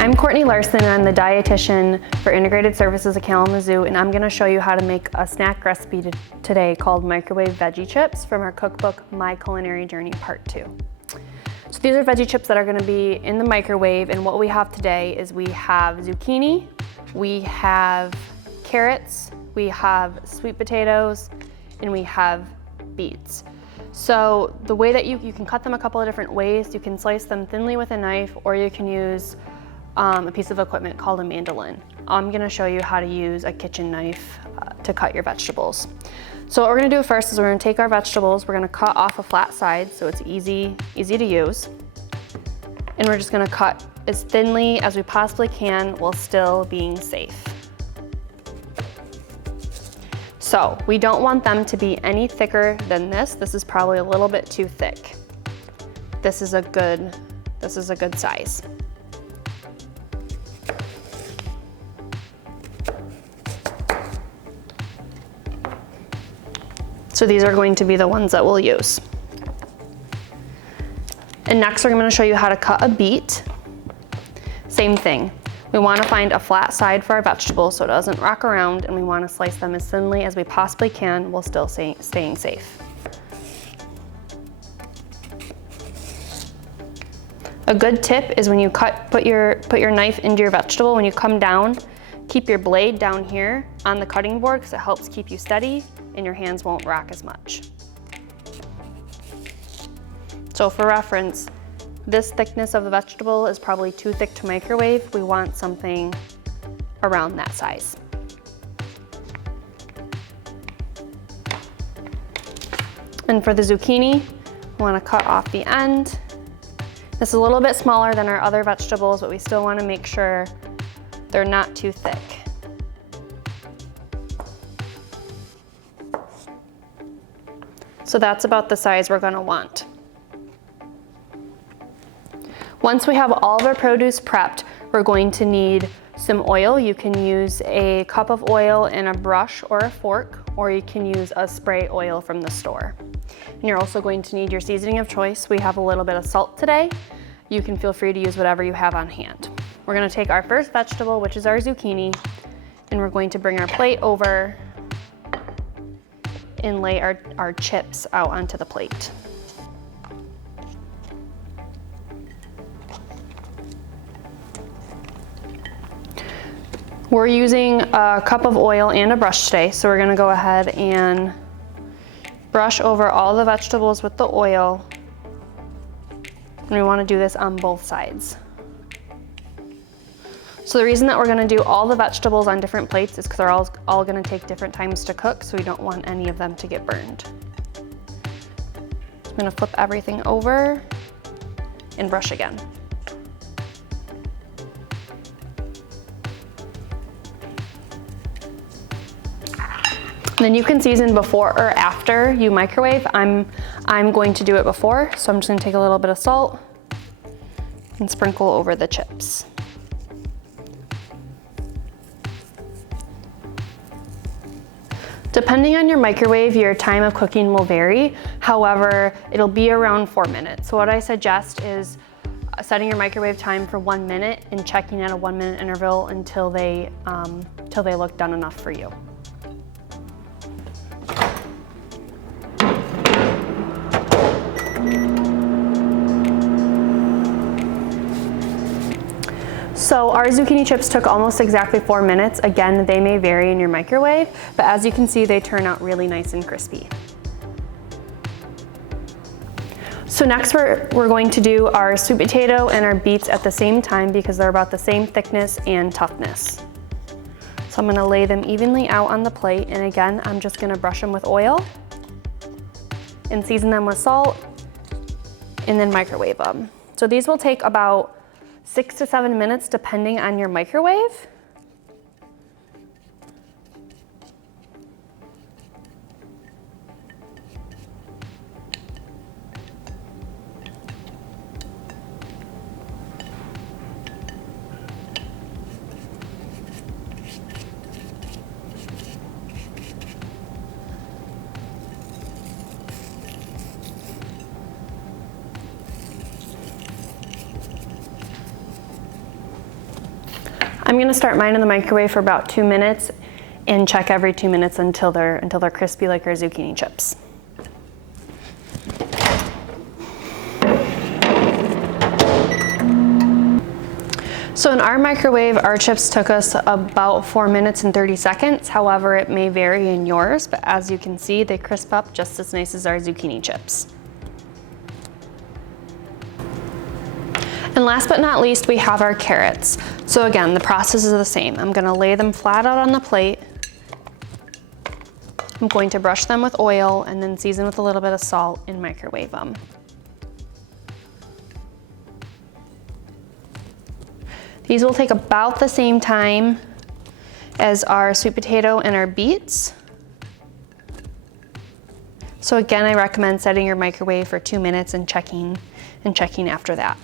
I'm Courtney Larson, and I'm the dietitian for Integrated Services at Kalamazoo, and I'm going to show you how to make a snack recipe today called microwave veggie chips from our cookbook, My Culinary Journey Part 2. So these are veggie chips that are going to be in the microwave, and what we have today is we have zucchini, we have carrots, we have sweet potatoes, and we have beets. So the way that you can cut them a couple of different ways. You can slice them thinly with a knife, or you can use a piece of equipment called a mandolin. I'm gonna show you how to use a kitchen knife to cut your vegetables. So what we're gonna do first is we're gonna take our vegetables, we're gonna cut off a flat side so it's easy to use. And we're just gonna cut as thinly as we possibly can while still being safe. So we don't want them to be any thicker than this. This is probably a little bit too thick. This is a good size. So these are going to be the ones that we'll use. And next I'm going to show you how to cut a beet. Same thing. We want to find a flat side for our vegetables so it doesn't rock around, and we want to slice them as thinly as we possibly can while still staying safe. A good tip is when you put your knife into your vegetable, when you come down, keep your blade down here on the cutting board because it helps keep you steady and your hands won't rock as much. So for reference, this thickness of the vegetable is probably too thick to microwave. We want something around that size. And for the zucchini, we want to cut off the end. This is a little bit smaller than our other vegetables, but we still want to make sure they're not too thick. So that's about the size we're going to want. Once we have all of our produce prepped, we're going to need some oil. You can use a cup of oil and a brush or a fork, or you can use a spray oil from the store. And you're also going to need your seasoning of choice. We have a little bit of salt today. You can feel free to use whatever you have on hand. We're going to take our first vegetable, which is our zucchini, and we're going to bring our plate over and lay our chips out onto the plate. We're using a cup of oil and a brush today, so we're gonna go ahead and brush over all the vegetables with the oil. And we wanna do this on both sides. So the reason that we're gonna do all the vegetables on different plates is because they're all gonna take different times to cook, so we don't want any of them to get burned. I'm gonna flip everything over and brush again. And then you can season before or after you microwave. I'm going to do it before, so I'm just gonna take a little bit of salt and sprinkle over the chips. Depending on your microwave, your time of cooking will vary. However, it'll be around 4 minutes. So what I suggest is setting your microwave time for 1 minute and checking at a 1 minute interval until they look done enough for you. So our zucchini chips took almost exactly 4 minutes. Again, they may vary in your microwave, but as you can see, they turn out really nice and crispy. So next we're going to do our sweet potato and our beets at the same time because they're about the same thickness and toughness. So I'm gonna lay them evenly out on the plate, and again, I'm just gonna brush them with oil and season them with salt and then microwave them. So these will take about 6 to 7 minutes depending on your microwave. gonna start mine in the microwave for about 2 minutes and check every 2 minutes until they're crispy like our zucchini chips. So in our microwave, our chips took us about 4 minutes and 30 seconds. However, it may vary in yours, but as you can see, they crisp up just as nice as our zucchini chips. And last but not least, we have our carrots. So again, the process is the same. I'm gonna lay them flat out on the plate. I'm going to brush them with oil and then season with a little bit of salt and microwave them. These will take about the same time as our sweet potato and our beets. So again, I recommend setting your microwave for 2 minutes and checking after that.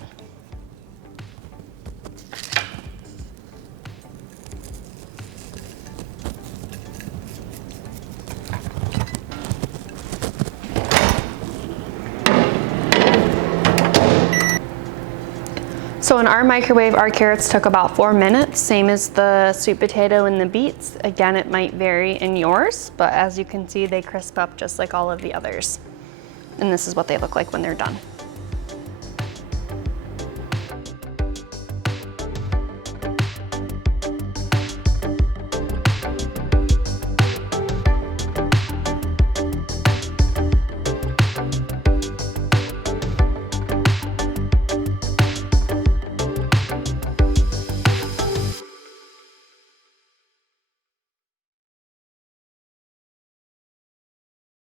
So in our microwave, our carrots took about 4 minutes, same as the sweet potato and the beets. Again, it might vary in yours, but as you can see, they crisp up just like all of the others. And this is what they look like when they're done.